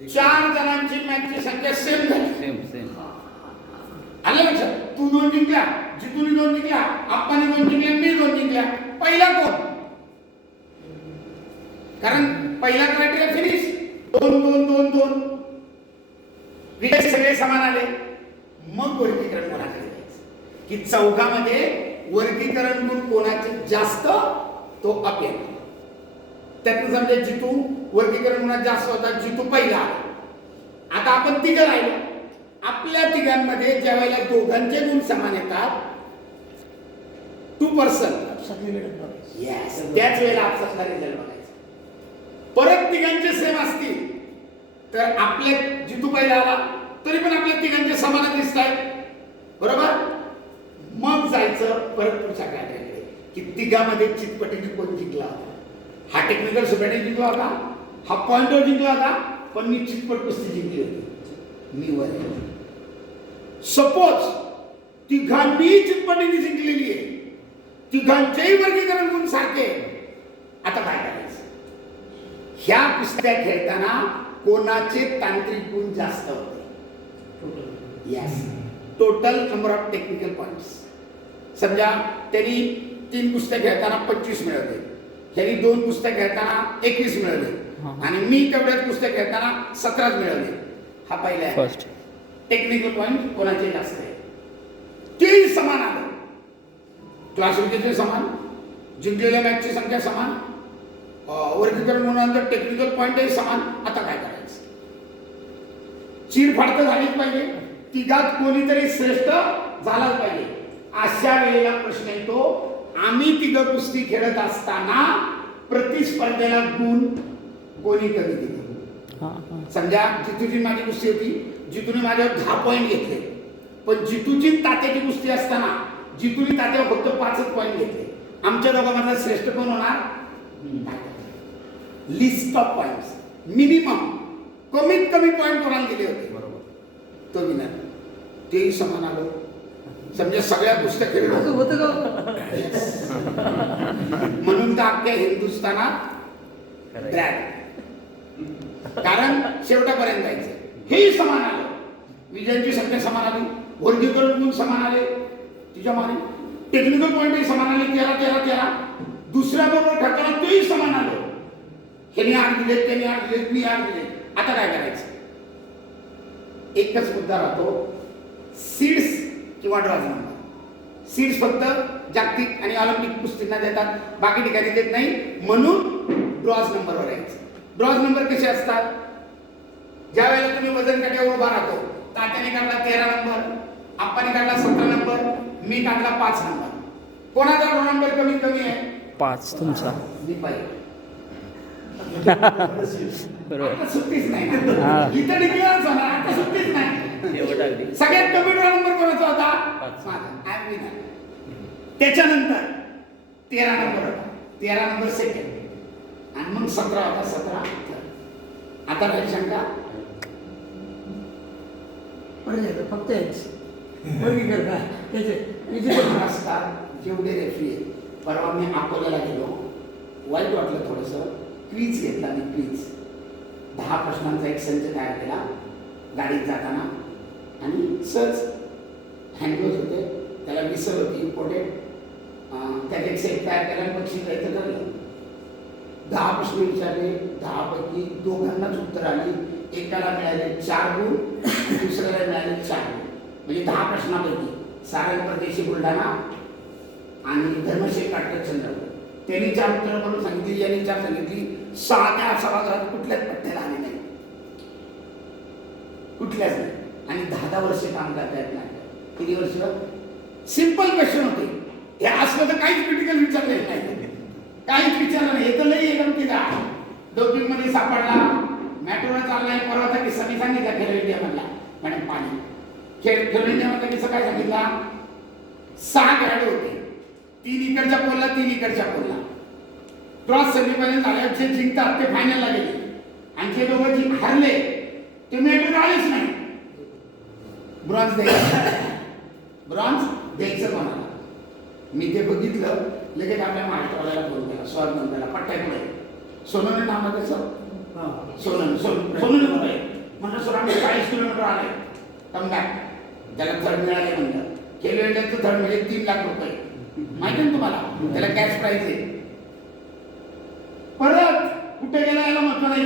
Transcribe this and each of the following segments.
4 जणांची मॅचची संख्या सेम झाली. सेम आलं लक्षात? तू 2 जिंकला, जितूने 2 जिंकला, आप्पाने 2 जिंकल्या, मी 2 जिंकल्या. पहिला कोण? कारण पहिला क्रायटेरिया फिनिश. 2 2 2 2 विजय सगळे समान आले. मग वर्गीकरण कोणाकडे जायचं की चौघामध्ये वर्गीकरण गुण कोणाचे जास्त तो अपेल. त्यातनं समजा जितू वर्गीकरण गुणात जास्त होता, जितू पहिला आला. आता आपण तिघं राहिलो. आपल्या तिघांमध्ये ज्या वेळेला दोघांचे गुण समान येतात 2% यस, त्याच वेळेला आपसातला रिझल्ट बघायचा. परत तिघांचे सेम असतील तर आपले जितू पहिला आला तरी पण आपल्या तिघांचे समान दिसत आहेत, बरोबर. मग जायचं परत पुढच्या कायद्याकडे की तिघामध्ये चितपटीने कोण जिंकला होता. हा टेक्निकल सुबेने जिंकला होता, हा पॉइंटवर जिंकला होता, पण मी चितपट कुस्ती जिंकली होती. मी वर सपोज तिघांनी चितपटीने जिंकलेली आहे, तिघांचेही वर्गीकरण गुण सारखे. आता काय करायचं? ह्या कुस्त्या खेळताना कोणाचे तांत्रिक गुण जास्त होते? Yes, total number of technical points. समजा त्यांनी 3 कुस्त्या खेळताना 25 मिळवले, त्यांनी 2 कुस्त्या खेळताना 21 मिळवले आणि मी तेवढ्याच कुस्त्या खेळताना 17 मिळवले. हा पहिला आहे. फर्स्ट टेक्निकल पॉइंट कोणाचे जास्त आहे तेही समान आलं. क्लास विजेचे समान, जिंकलेल्या मॅचची संख्या समान, वर्गीकरण गुणांतर टेक्निकल पॉइंटही समान. आता काय करायचं? चिरफाड तर झालीच पाहिजे, तिघात कोणीतरी श्रेष्ठ झालाच पाहिजे. अशा वेळेला प्रश्न येतो, आम्ही तिघं कुस्ती खेळत असताना प्रतिस्पर्धेला गुण कोणी कमी दिले? समजा जितूची माझी कुस्ती होती, जितूने माझ्यावर 10 पॉईंट घेतले, पण जितूची तात्याची कुस्ती असताना जितूने तात्यावर फक्त 5 पॉईंट घेतले. आमच्या दोघांमधला श्रेष्ठ कोण होणार? लिस्ट ऑफ पॉइंट्स, मिनिमम कमीत कमी पॉइंट कोणाला दिले होते, बरोबर, तो विनर. तेही समान आलो. समजा सगळ्या कुस्त्या खेळलो होतं का? म्हणून तर अख्ख्या हिंदुस्थानात ब्रॅड, कारण शेवटापर्यंत जायचं. हेही समान आलं, विजयांची संख्या समान आली, वर्गीकरण गुण समान आले, तिच्या माने टेक्निकल पॉइंटही समान आले, 13 13 13. दुसऱ्या बरोबर ठरताना तेही समान आलं. ह्याने 8 दिले, त्याने 8 दिले, मी 8 दिले. आता काय करायचं? एकच मुद्दा राहतो, सीड्स किंवा ड्रॉज नंबर. सीड्स फक्त जागतिक आणि ऑलिम्पिक कुस्तींना देतात, बाकी ठिकाणी देत नाही, म्हणून ड्रॉज नंबरवर यायचं. ड्रॉज नंबर कसे असतात? ज्या वेळेला तुम्ही वजन काट्यावर उभा राहतो, तात्याने काढला 13 नंबर, आप्पाने काढला 17 नंबर, मी काढला 5 नंबर. कोणाचा ड्रॉ नंबर कमीत कमी आहे? 5 तुमचा. मी पाहिजे. बरोबर. आता सुट्टीच नाही ना. इथं डिक्लेअरच होणार, आता सुट्टीच नाही. सगळ्यात कमी ड्रॉ नंबर कोणाचा होता? माझा. I winner. त्याच्यानंतर 13 नंबर होता, 13 नंबर सेकंड, आणि मग 17 होता, 17 थर्ड. आता काही शंका? फक्त महाराष्ट्रात जेवढे रेफरी आहेत, परवा मी अकोल्याला गेलो, वाईट वाटलं थोडंसं. क्वीज घेतला मी, क्वीज 10 प्रश्नांचा एक संच तयार केला गाडीत जाताना, आणि सहज हँडग्लोव्ज होते, त्याला विसर होती इम्पॉर्टेंट, त्यात एक सेट तयार केला आणि बक्षीस द्यायचं ठरलं. 10 प्रश्न विचारले, 10 पैकी दोघांनाच उत्तर आली. एकाला मिळाले 4 गुण आणि दुसऱ्याला मिळाले 4 गुण. म्हणजे 10 प्रश्नापैकी सारंग परदेशी बुलढाणा आणि धर्मशेठ काटकर चंद्रपूर, त्यांनी 4 उत्तरं म्हणून सांगितली, यांनी 4 सांगितली. 6 त्या सभागृहात कुठल्याच पट्ट्याला आले नाही, कुठल्याच नाही. आणि 10-10 वर्षे काम करता येत नाही. किती वर्ष? सिंपल क्वेश्चन होते हे. असलं तर काहीच क्रिटिकल विचारलेलं नाही, काहीच विचारलं नाही. हे तर लई एकदम तिला डोपिंग मध्ये सापडला, मॅट्रोला चाललाय. परवाचा किस्सा मी सांगितला खेलो इंडिया मधला, मॅडम पाणी खेलो इंडिया मधला किस्सा काय सांगितला? 6 खेळाडू होते, 3 इकडच्या पोलला, 3 इकडच्या पोलला. क्रॉस सेमीफायनल झाल्यावर जे जिंकतात ते फायनलला गेले, आणि जे दोघं जे हरले ते मॅट्रो आलेच नाही. ब्रॉन्झ द्यायचं कोणाला? मी ते बघितलं, लगेच आपल्या महाराष्ट्राला फोन केला, स्वागत केला, पट्ट्याकडे सोनवणे नाव त्याचं, सोनवणे किलोमीटर आले कमबॅक, त्याला थर्ड मिळाले म्हणलं. खेलो इंडियाचं थर्ड म्हणजे 3 लाख रुपये, माहिती ना तुम्हाला, त्याला कॅश प्राइज आहे. परत कुठे गेला याला महत्व नाही,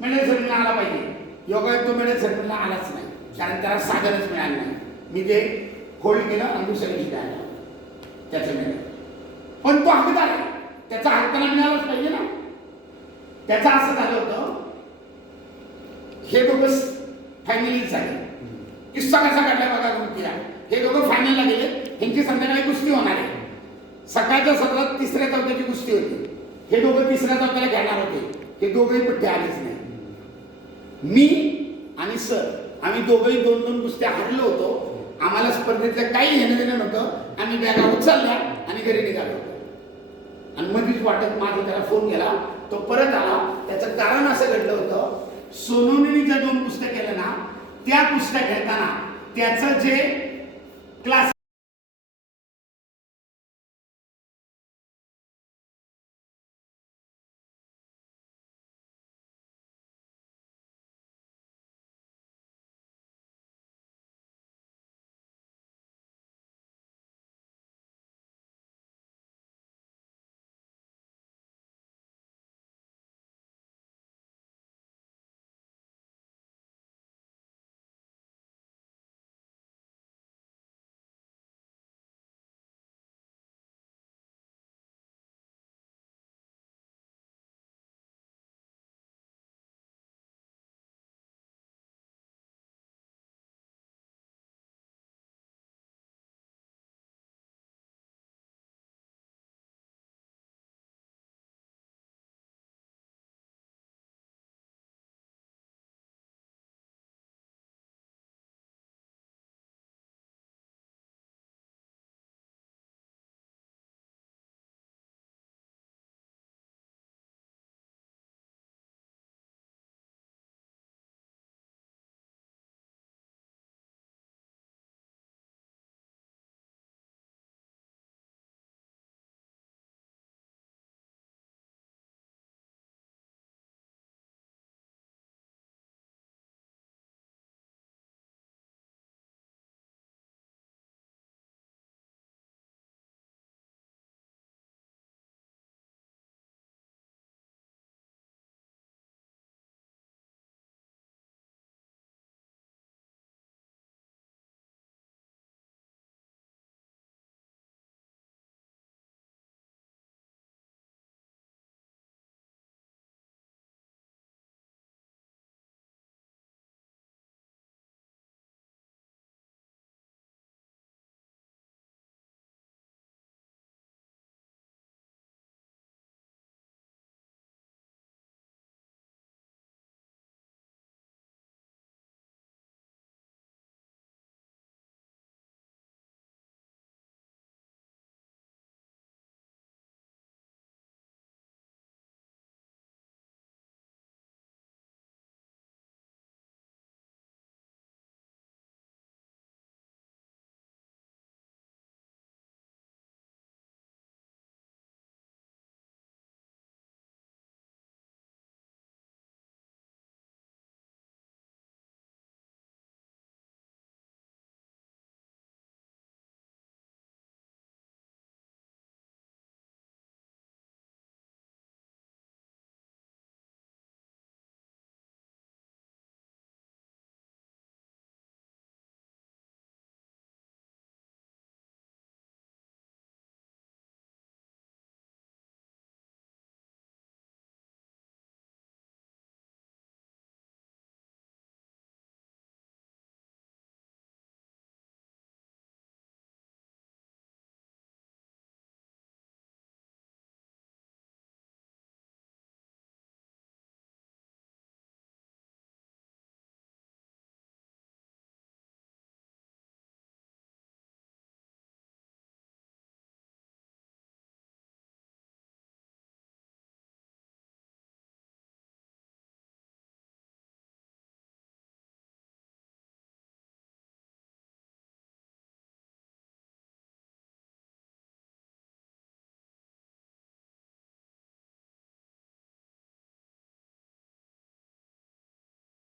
मेडल सेरेमनीला आला पाहिजे. योगा तो मेडल सेरेमनीला आलाच नाही, कारण त्याला साधनच मिळालं नाही. मी ते होल्ड केलं आणि दुसऱ्या दिवशी आला त्याचं मेडल. पण तो हकदार आहे, त्याचा हक्क त्याला मिळालाच पाहिजे ना. त्याचं असं झालं होतं, हे दोघं फायनली झाले. किस्सा कसा काढला बघा गोष्टीला. हे दोघं फायनलला गेले, यांची संध्याकाळी कुस्ती होणार आहे. सकाळच्या सत्रात 3ऱ्या-4थ्याची कुस्ती होती. हे दोघं 3ऱ्या-4थ्याला घेणार होते. हे दोघंही पट्टे आलेच नाही. मी आणि सर आम्ही दोघंही 2-2 कुस्त्या हरलो होतो. आम्हाला स्पर्धेतलं काही घेणं देणं नव्हतं. आम्ही बॅगा उचलल्या आणि घरी निघालो होतो. आणि मध्येच वाटत माझा त्याला फोन केला, तो परत आला. त्याचं कारण असं घडलं होतं, सोनवणेने ज्या 2 कुस्त्या केल्या ना, त्या कुस्त्या खेळताना त्याचं जे क्लास